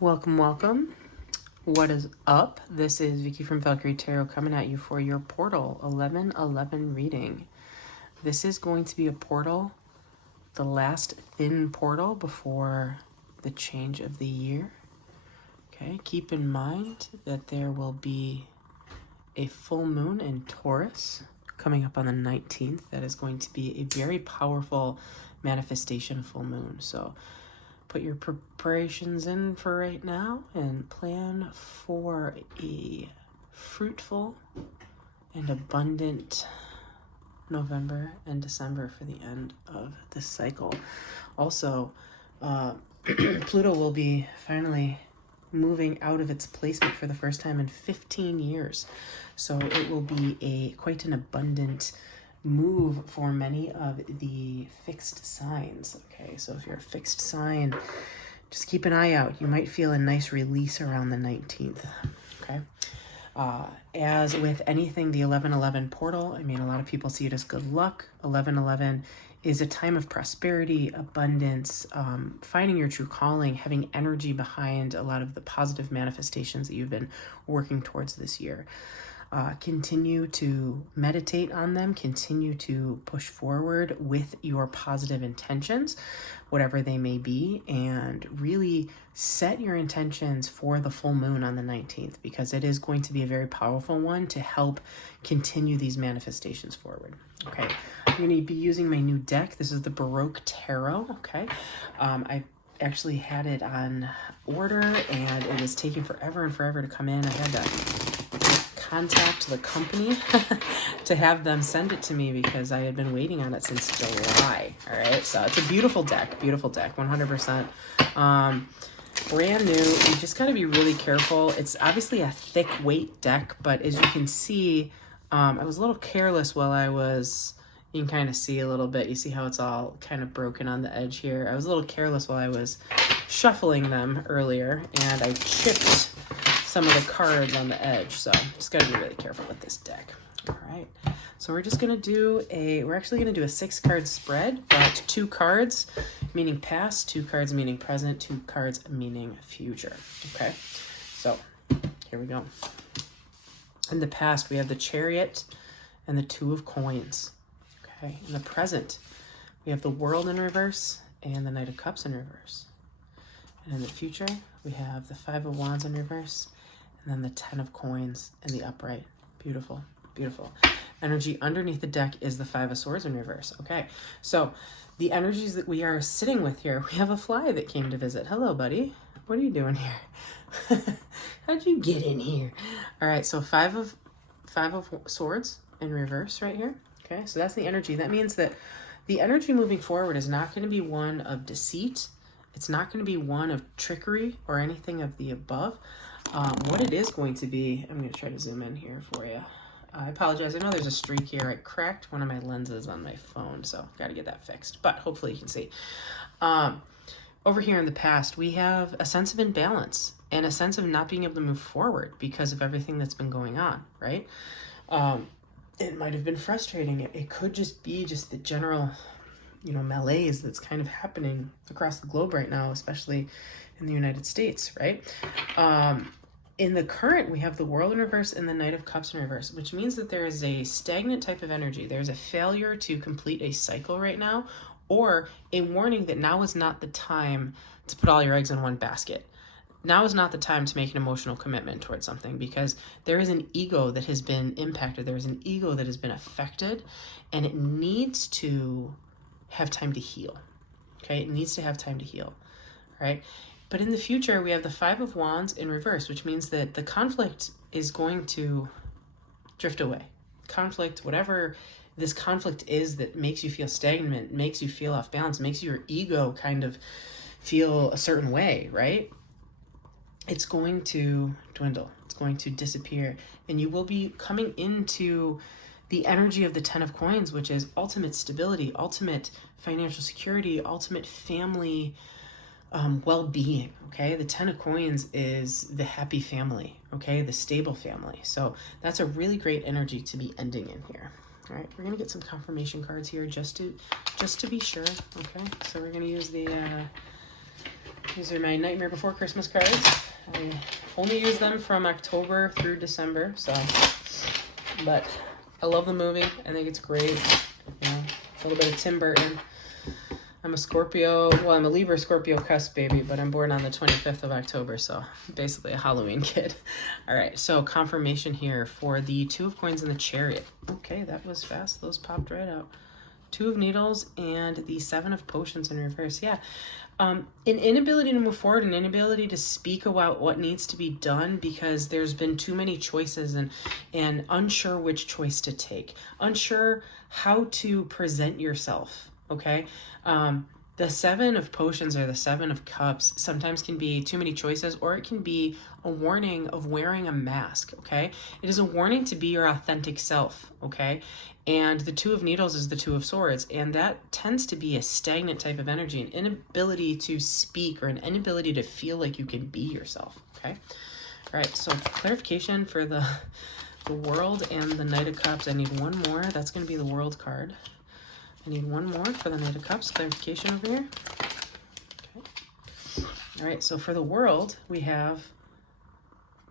Welcome, welcome. What is up? This is Vicky from Valkyrie Tarot coming at you for your Portal 11/11 reading. This is going to be a portal, the last thin portal before the change of the year. Okay, keep in mind that there will be a full moon in Taurus coming up on the 19th. That is going to be a very powerful manifestation full moon. So put your preparations in for right now and plan for a fruitful and abundant November and December for the end of this cycle. Also, Pluto will be finally moving out of its placement for the first time in 15 years. So it will be quite an abundant move for many of the fixed signs. Okay, so if you're a fixed sign, just keep an eye out. You might feel a nice release around the 19th. Okay. As with anything, the 11/11 portal, I mean, a lot of people see it as good luck. 11/11 is a time of prosperity, abundance, finding your true calling, having energy behind a lot of the positive manifestations that you've been working towards this year. Continue to meditate on them, continue to push forward with your positive intentions, whatever they may be, and really set your intentions for the full moon on the 19th, because it is going to be a very powerful one to help continue these manifestations forward. Okay, I'm going to be using my new deck. This is the Baroque Tarot. Okay, I actually had it on order and it was taking forever and forever to come in. I had to contact the company to have them send it to me because I had been waiting on it since July. All right, so it's a beautiful deck, 100%. Brand new. You just got to be really careful. It's obviously a thick weight deck, but as you can see, I was a little careless while I was, you can kind of see a little bit. You see how it's all kind of broken on the edge here. I was a little careless while I was shuffling them earlier, and I chipped some of the cards on the edge, so just got to be really careful with this deck. All right, so we're just going to do we're actually going to do a 6-card spread, but 2 cards meaning past, 2 cards meaning present, 2 cards meaning future. Okay, so here we go. In the past, we have the Chariot and the 2 of Coins. Okay, in the present, we have the World in reverse and the Knight of Cups in reverse. And in the future, we have the 5 of Wands in reverse and then the 10 of Coins in the upright. Beautiful, beautiful. Energy underneath the deck is the 5 of Swords in reverse. Okay, so the energies that we are sitting with here, we have a fly that came to visit. Hello, buddy. What are you doing here? How'd you get in here? All right, so 5 of Swords in reverse right here. Okay, so that's the energy. That means that the energy moving forward is not going to be one of deceit. It's not going to be one of trickery or anything of the above. What it is going to be, I'm going to try to zoom in here for you. I apologize. I know there's a streak here. I cracked one of my lenses on my phone, so got to get that fixed. But hopefully you can see. Over here in the past, we have a sense of imbalance and a sense of not being able to move forward because of everything that's been going on, right? It might have been frustrating. It could just be just the general, malaise that's kind of happening across the globe right now, especially in the United States, right? In the current, we have the World in reverse and the Knight of Cups in reverse, which means that there is a stagnant type of energy. There's a failure to complete a cycle right now, or a warning that now is not the time to put all your eggs in one basket. Now is not the time to make an emotional commitment towards something, because there is an ego that has been impacted. There is an ego that has been affected, and it needs to have time to heal. Okay, it needs to have time to heal, right? But in the future, we have the 5 of Wands in reverse, which means that the conflict is going to drift away. Conflict, whatever this conflict is that makes you feel stagnant, makes you feel off balance, makes your ego kind of feel a certain way, right? It's going to dwindle. It's going to disappear. And you will be coming into the energy of the 10 of Coins, which is ultimate stability, ultimate financial security, ultimate family well-being. Okay, the 10 of Coins is the happy family. Okay, the stable family. So that's a really great energy to be ending in here. All right, we're gonna get some confirmation cards here just to be sure. Okay, so we're gonna use the These are my Nightmare Before Christmas cards. I only use them from October through December, so, but I love the movie. I think it's great. You know, a little bit of Tim Burton. I'm a Scorpio, well, I'm a Libra Scorpio cusp baby, but I'm born on the 25th of October, so basically a Halloween kid. All right, so confirmation here for the Two of Coins and the Chariot. Okay, that was fast. Those popped right out. Two of Needles and the Seven of Potions in reverse. Yeah, an inability to move forward, an inability to speak about what needs to be done because there's been too many choices and unsure which choice to take, unsure how to present yourself. Okay, the Seven of Potions or the Seven of Cups sometimes can be too many choices, or it can be a warning of wearing a mask. Okay, it is a warning to be your authentic self. Okay, and the Two of Needles is the Two of Swords, and that tends to be a stagnant type of energy, an inability to speak or an inability to feel like you can be yourself. Okay, all right. So clarification for the World and the Knight of Cups. I need one more. That's going to be the World card. I need one more for the Knight of Cups, clarification over here. Okay. All right, so for the World, we have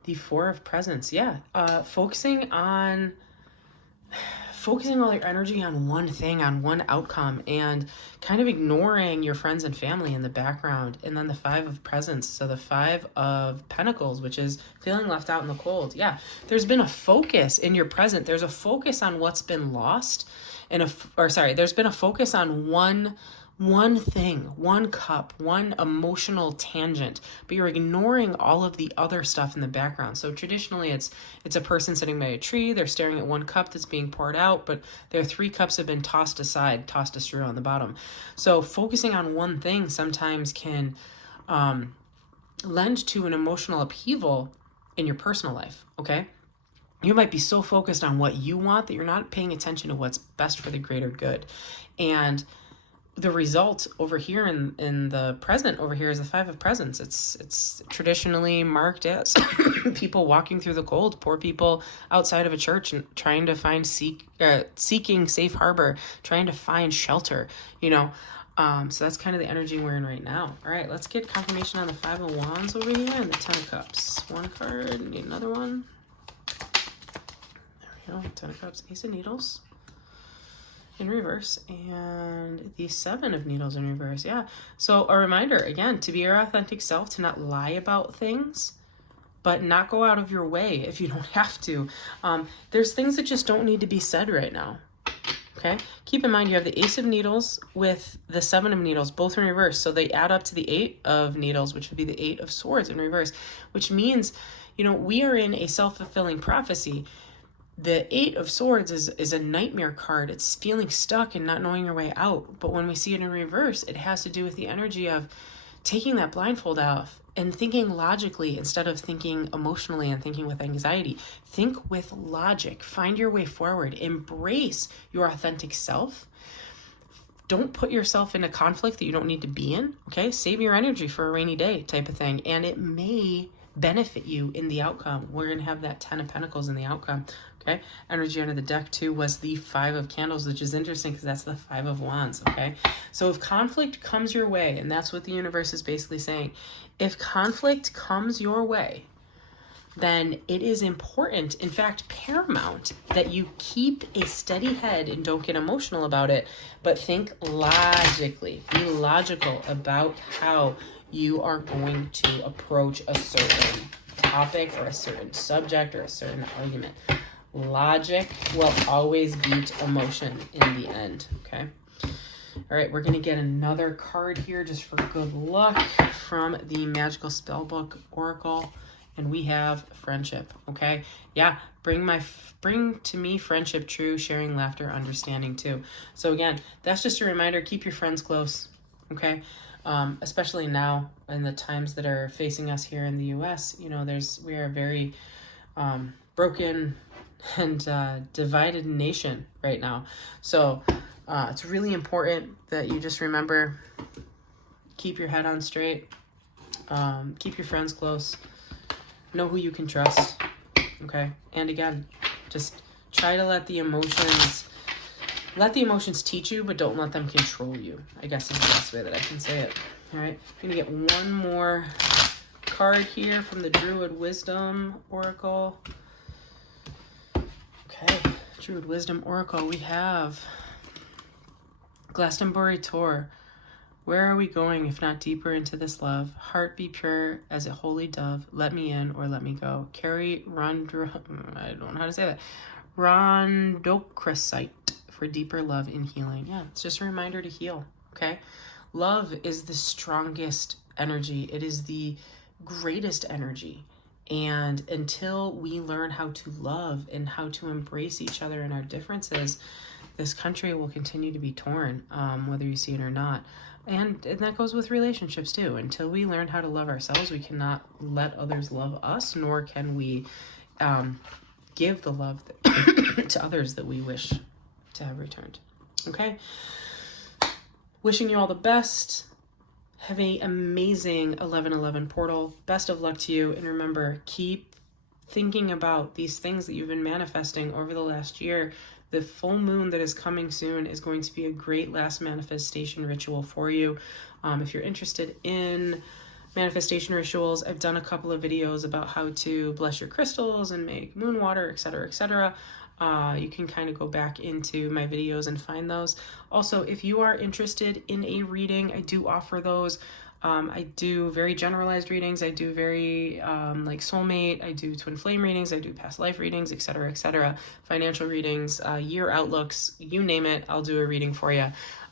the Four of Presents. Yeah, focusing all your energy on one thing, on one outcome, and kind of ignoring your friends and family in the background. And then the Five of Presents, so the Five of Pentacles, which is feeling left out in the cold. Yeah, there's been a focus in your present. There's a focus on what's been lost. There's been a focus on one thing, one cup, one emotional tangent, but you're ignoring all of the other stuff in the background. So traditionally it's a person sitting by a tree, they're staring at one cup that's being poured out, but their three cups have been tossed aside, tossed a straw on the bottom. So focusing on one thing sometimes can lend to an emotional upheaval in your personal life, okay? You might be so focused on what you want that you're not paying attention to what's best for the greater good. And the result over here in the present over here is the Five of Presents. It's traditionally marked as people walking through the cold, poor people outside of a church and trying to find seeking safe harbor, trying to find shelter, you know. So that's kind of the energy we're in right now. All right, let's get confirmation on the Five of Wands over here and the Ten of Cups. One card, need another one. There we go, Ten of Cups, Ace of Needles in reverse, and the Seven of Needles in reverse. Yeah, so a reminder again to be your authentic self, to not lie about things, but not go out of your way if you don't have to. There's things that just don't need to be said right now. Okay, keep in mind you have the Ace of Needles with the Seven of Needles, both in reverse, so they add up to the Eight of Needles, which would be the Eight of Swords in reverse, which means, you know, we are in a self-fulfilling prophecy. The Eight of Swords is a nightmare card. It's feeling stuck and not knowing your way out. But when we see it in reverse, it has to do with the energy of taking that blindfold off and thinking logically instead of thinking emotionally and thinking with anxiety. Think with logic. Find your way forward. Embrace your authentic self. Don't put yourself in a conflict that you don't need to be in. Okay? Save your energy for a rainy day type of thing. And it may benefit you in the outcome. We're going to have that Ten of Pentacles in the outcome. Okay, energy under the deck too was the Five of Candles, which is interesting because that's the Five of Wands. Okay, so if conflict comes your way, and that's what the universe is basically saying, if conflict comes your way, then it is important, in fact paramount, that you keep a steady head and don't get emotional about it, but think logically. Be logical about how you are going to approach a certain topic or a certain subject or a certain argument. Logic will always beat emotion in the end, okay? All right, we're going to get another card here just for good luck from the Magical Spellbook Oracle, and we have friendship, okay? Yeah, bring to me friendship, true, sharing, laughter, understanding too. So again, that's just a reminder, keep your friends close, okay? Especially now in the times that are facing us here in the US, you know, we are a very broken and divided nation right now. So it's really important that you just remember, keep your head on straight, keep your friends close, know who you can trust, okay? And again, just try to let the emotions teach you, but don't let them control you, I guess is the best way that I can say it. All right, I'm gonna get one more card here from the Druid Wisdom Oracle. Okay, Druid Wisdom Oracle, we have Glastonbury Tour. Where are we going if not deeper into this love? Heart be pure as a holy dove. Let me in or let me go. Carry I don't know how to say that. Rondocrosite for deeper love and healing. Yeah, it's just a reminder to heal, okay? Love is the strongest energy. It is the greatest energy. And until we learn how to love and how to embrace each other and our differences, this country will continue to be torn, whether you see it or not. And that goes with relationships too. Until we learn how to love ourselves, we cannot let others love us, nor can we give the love to others that we wish to have returned. Okay? Wishing you all the best. Have an amazing 11/11 portal. Best of luck to you. And remember, keep thinking about these things that you've been manifesting over the last year. The full moon that is coming soon is going to be a great last manifestation ritual for you. If you're interested in manifestation rituals, I've done a couple of videos about how to bless your crystals and make moon water, etc., etc. You can kind of go back into my videos and find those. Also, if you are interested in a reading, I do offer those. I do very generalized readings. I do very like soulmate. I do twin flame readings. I do past life readings, etc., etc. Financial readings, year outlooks, you name it, I'll do a reading for you.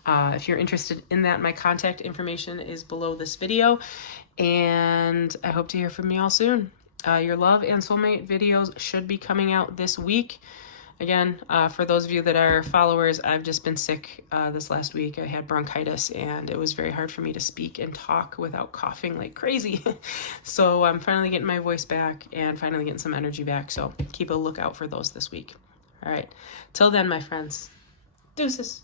If you're interested in that, my contact information is below this video. And I hope to hear from you all soon. Your love and soulmate videos should be coming out this week. Again, for those of you that are followers, I've just been sick this last week. I had bronchitis and it was very hard for me to speak and talk without coughing like crazy. So I'm finally getting my voice back and finally getting some energy back. So keep a lookout for those this week. All right. Till then, my friends. Deuces.